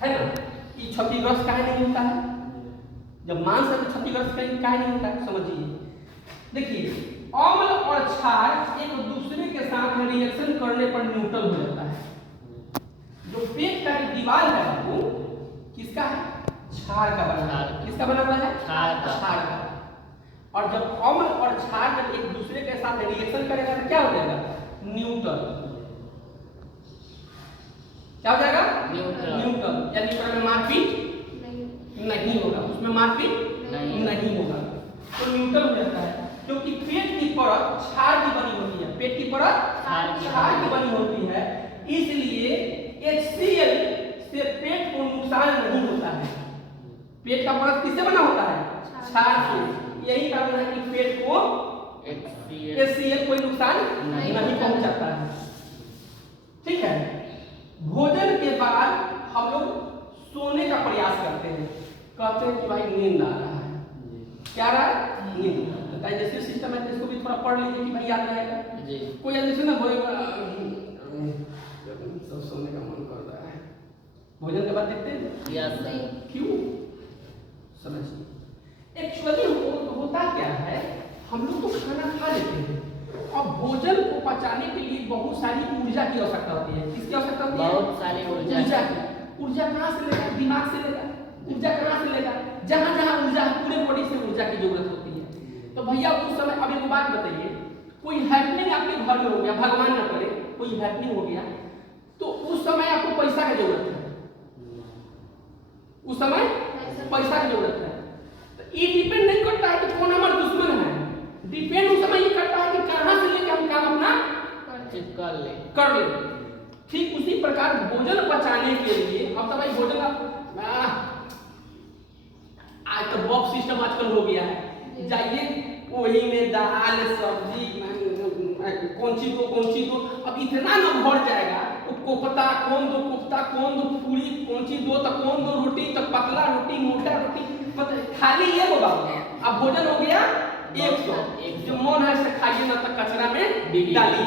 है ना? ये क्षतिग्रस्त काहे नहीं होता है? जब मांस है तो क्षतिग्रस्त काहे नहीं होता है? समझिए, देखिए अम्ल और क्षार एक दूसरे के साथ रिएक्शन करने पर न्यूट्रल हो जाता है। जो पेट का दीवार है वो किसका है? क्षार का बना है। किसका बना हुआ है? क्षार का। और जब अम्ल और क्षार जब एक दूसरे के साथ रिएक्शन करेगा तो क्या हो जाएगा? न्यूट्रल। क्या हो जाएगा? न्यूट्रल। या न्यूट्रल में मारपीट नहीं होगा, उसमें मारपीट नहीं होगा, तो न्यूट्रल हो जाता है। क्योंकि पेट की परत क्षार की बनी होती है, पेट की परत क्षार की बनी होती है, इसलिए HCl से पेट को नुकसान नहीं होता है। पेट का परत किससे बना होता है? क्षार से। यही कारण है कि पेट को HCl कोई नुकसान नहीं पहुंचाता है। ठीक है। भोजन के बाद हम लोग सोने का प्रयास करते हैं, कहते हैं कि भाई नींद आ रहा है। क्या रहा है? नींद। डाइजेस्टिव सिस्टम है, इसको भी थोड़ा पढ़ लीजिए कि भाई याद रहेगा। कोई आदमी सुना होएगा सब सोने का मन कर रहा है, भोजन के बाद देखते हैं क्यों? समझिए, एक्चुअली होता क्या है, हम लोग तो खाना खा लेते हैं और भोजन को पचाने के लिए बहुत सारी ऊर्जा की आवश्यकता होती है। किसकी आवश्यकता होती है? बहुत सारी ऊर्जा की। ऊर्जा कहाँ से लेगा? दिमाग से लेगा। ऊर्जा कहाँ से लेगा? जहाँ जहाँ ऊर्जा है पूरे बॉडी से ऊर्जा की जरूरत होती है। तो भैया उस समय अब एक बात बताइए, कोई हैपनिंग आपके घर में हो गया, भगवान न करे कोई हैपनिंग हो गया, तो उस समय आपको पैसा की जरूरत है। उस समय पैसा की जरूरत है। तो ये डिपेंड नहीं करता है कि कौन हमारा दुश्मन है, डिपेंड उस समय ये करता है कि कहां से लेके हम काम अपना कर ले। ठीक उसी प्रकार भोजन पचाने के लिए, अब तो भाई भोजन आज तो बॉक्स सिस्टम आजकल हो गया है, जाइए वही में दाल सब्जी कौन सी दो, अब इतना न भर जाएगा। वो कोफ्ता कौन दो, पूरी कौन सी दो, तो कौन दो रोटी, तो पतला रोटी, मोटा रोटी, मतलब खाली ये होगा। अब भोजन हो गया 100, जो मन है से खाइए, ना तो कचरा में डालिए।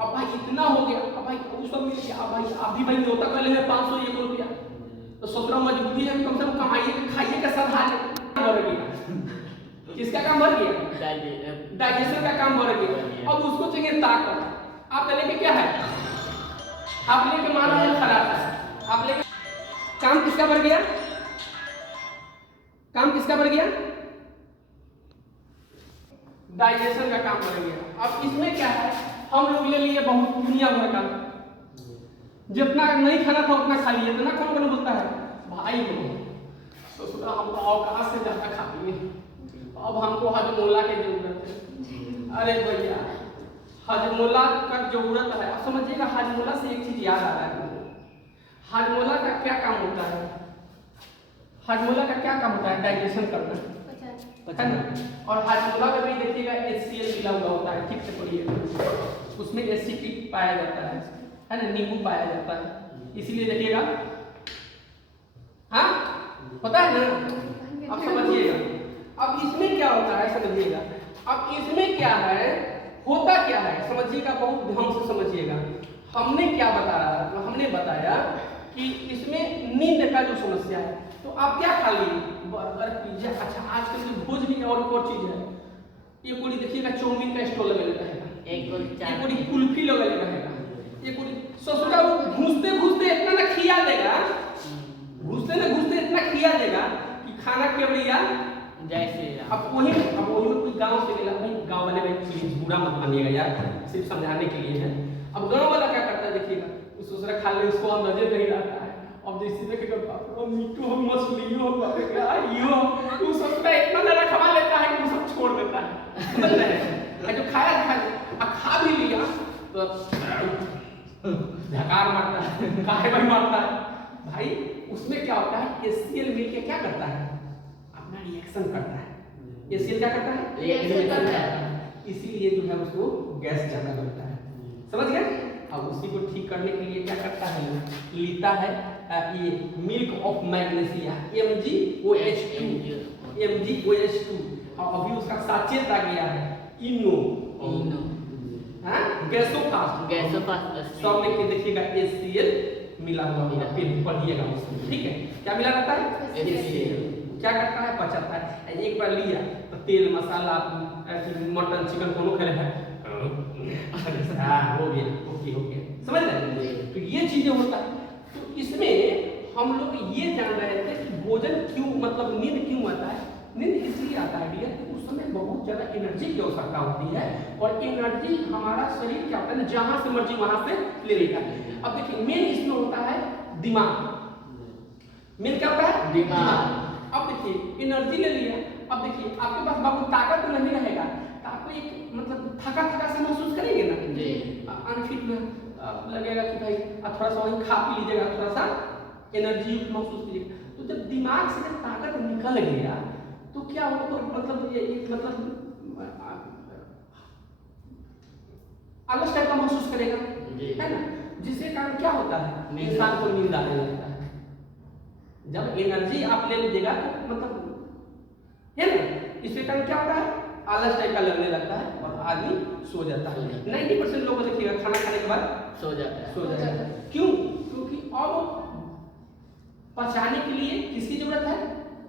अब भाई इतना हो गया, अब भाई उस सब मिल गया, अब भाई आप भी भाई न्योता कर लेंगे 501 रुपया, तो 17 मजबूरी है कम से कम कमाइए, खाइए का सब हाल भर गया। किसका काम भर गया? डाइजेशन का काम भर गया। अब उसको चाहिए ताकत। आप लेके क्या है? आप लेके माना है खराब है, आप लेके काम किसका भर गया? काम किसका भर गया? डाइजेशन का काम भर गया। अब इसमें क्या है, हम लोग ले लिए बहुत दुनिया भर का, जितना नहीं खाना था उतना खा लिए। इतना कौन बोलता है भाई तो सुना हम तो औकात से ज्यादा खा लिए, अब हमको हजमोला की जरूरत है। अरे भैया हजमोला का जरूरत है। अब समझिएगा, हजमोला से एक चीज याद आ रहा है, हजमोला का क्या काम होता है? हजमोला का क्या काम होता है? डाइजेशन करना है ना। और हजमोला में भी देखिएगा HCl मिला हुआ होता है, ठीक से पढ़िए, उसमें एसिटिक पाया जाता है ना, नींबू पाया जाता है, इसीलिए देखिएगा। हाँ पता है ना, अब समझिएगा। अब इसमें क्या होता है समझिएगा, अब इसमें क्या है, होता क्या है समझिएगा, बहुत ध्यान से समझिएगा। हमने क्या बताया? तो हमने बताया कि इसमें नींद का जो समस्या है, तो आप क्या खा लिए? Burger, pizza. अच्छा आजकल जो भोज भी और एक और चीज है, ये पूरी देखिएगा चाउमीन का स्टॉल लगे रहेगा, एक पूरी कुल्फी लगे रहेगा, ये पूरी ससुरा घुसते इतना ना खिया देगा, घुसते इतना खिया देगा कि खाना केवड़िया जैसे। अब वही कोई गांव से मिला, भाई गांव वाले भाई प्लीज बुरा मत मानिएगा यार, सिर्फ समझाने के लिए है। अब गांव वाला क्या करता है देखिएगा, उस दूसरा खा ले, उसको अंदाजे नहीं रहता है। अब जैसे देखेगा बाप मीटू हो, मछली हो, यो तू ससुरा इतना ना खा लेता है कि वो सब छोड़ देता है, समझ रहे हैं? जो खाया खा भी लिया तो धकार मारता है, काहे भाई मारता है भाई। उसमें क्या होता है, HCl मिलके क्या करता है, अपना रिएक्शन करता है। HCl क्या करता है? रिएक्शन करता है, इसीलिए जो है उसको गैस ज्यादा बनता है, समझ गए? अब उसी को ठीक करने के लिए क्या करता है, लेता है ये मिल्क ऑफ मैग्नीशिया MgOH2, और अभी उसका साचेत आ गया है इनो, हाँ गैसोफास्ट। सब में देखिएगा HCl मिला हुआ होगा, फिर पढ़िएगा उसमें, ठीक है। क्या मिला रहता है? HCl। क्या करता है? पचाता है। एक बार लिया तो तेल मसाला मटन चिकन दोनों खा रहे हैं, हाँ हो गया, ओके ओके, समझ रहे? तो ये चीजें होता है। तो इसमें हम लोग ये जान रहे थे कि भोजन क्यों, मतलब नींद क्यों आता है। नींद इसलिए आता है डियर कि उस समय बहुत ज्यादा एनर्जी की आवश्यकता होती है, और एनर्जी हमारा शरीर क्या होता है, जहां से मर्जी वहां से ले लेता है। अब देखिए मेन इसमें होता है दिमाग, मेन क्या होता है? दिमाग। अब देखिए एनर्जी ले लिया, अब देखिए आपके पास बाबू ताकत तो नहीं रहेगा, तो आपको एक मतलब थका थका सा महसूस करेंगे ना जी, अनफिट में लगेगा कि भाई थोड़ा सा वही खा पी लीजिएगा, थोड़ा सा एनर्जी महसूस कीजिएगा। तो जब दिमाग से जब ताकत निकल गया तो क्या हो, तो मतलब ये मतलब आलस टाइप का महसूस करेगा, है ना, जिसके कारण क्या होता है, इंसान को नींद आने लगता है। जब एनर्जी आप ले लीजिएगा तो मतलब है ना, इसके कारण क्या होता है, आलस टाइप का लगने लगता है और आदमी सो जाता है। 90% लोग को देखिएगा खाना खाने के बाद सो जाता है। क्यों? क्योंकि अब पचाने के लिए किसकी जरूरत है?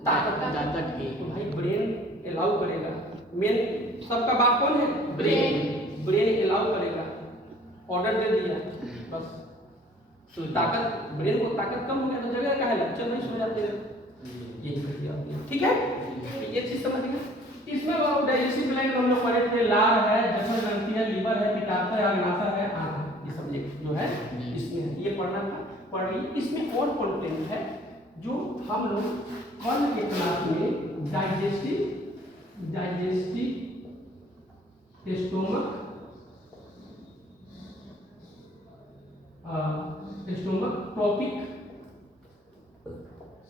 ताकत की। तो भाई ब्रेन अलाउ करेगा, मेन सबका बाप कौन है? ब्रेन अलाउ करेगा, ऑर्डर दे दिया, बस ताकत, ब्रेन को ताकत कम हो गया तो जगह का है, चल नहीं सो जाते हैं, यही कर दिया आपने, ठीक है। ये चीज समझ गए। इसमें वो डाइजेस्टिव ग्लैंड हम लोग पढ़े थे, लार है, जठर ग्रंथि है, लीवर है, पित्ताशय है, अग्नाशय है, आंत है, ये सब जो है इसमें है, ये पढ़ना था, पढ़ ली। इसमें और कंटेंट है जो हम लोग कल के क्लास में डाइजेस्टिव स्टोमक टॉपिक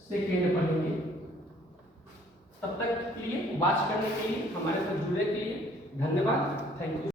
सेकेंड पढ़ेंगे। तब तक के लिए, वाच करने के लिए, हमारे साथ जुड़ने के लिए धन्यवाद, थैंक यू।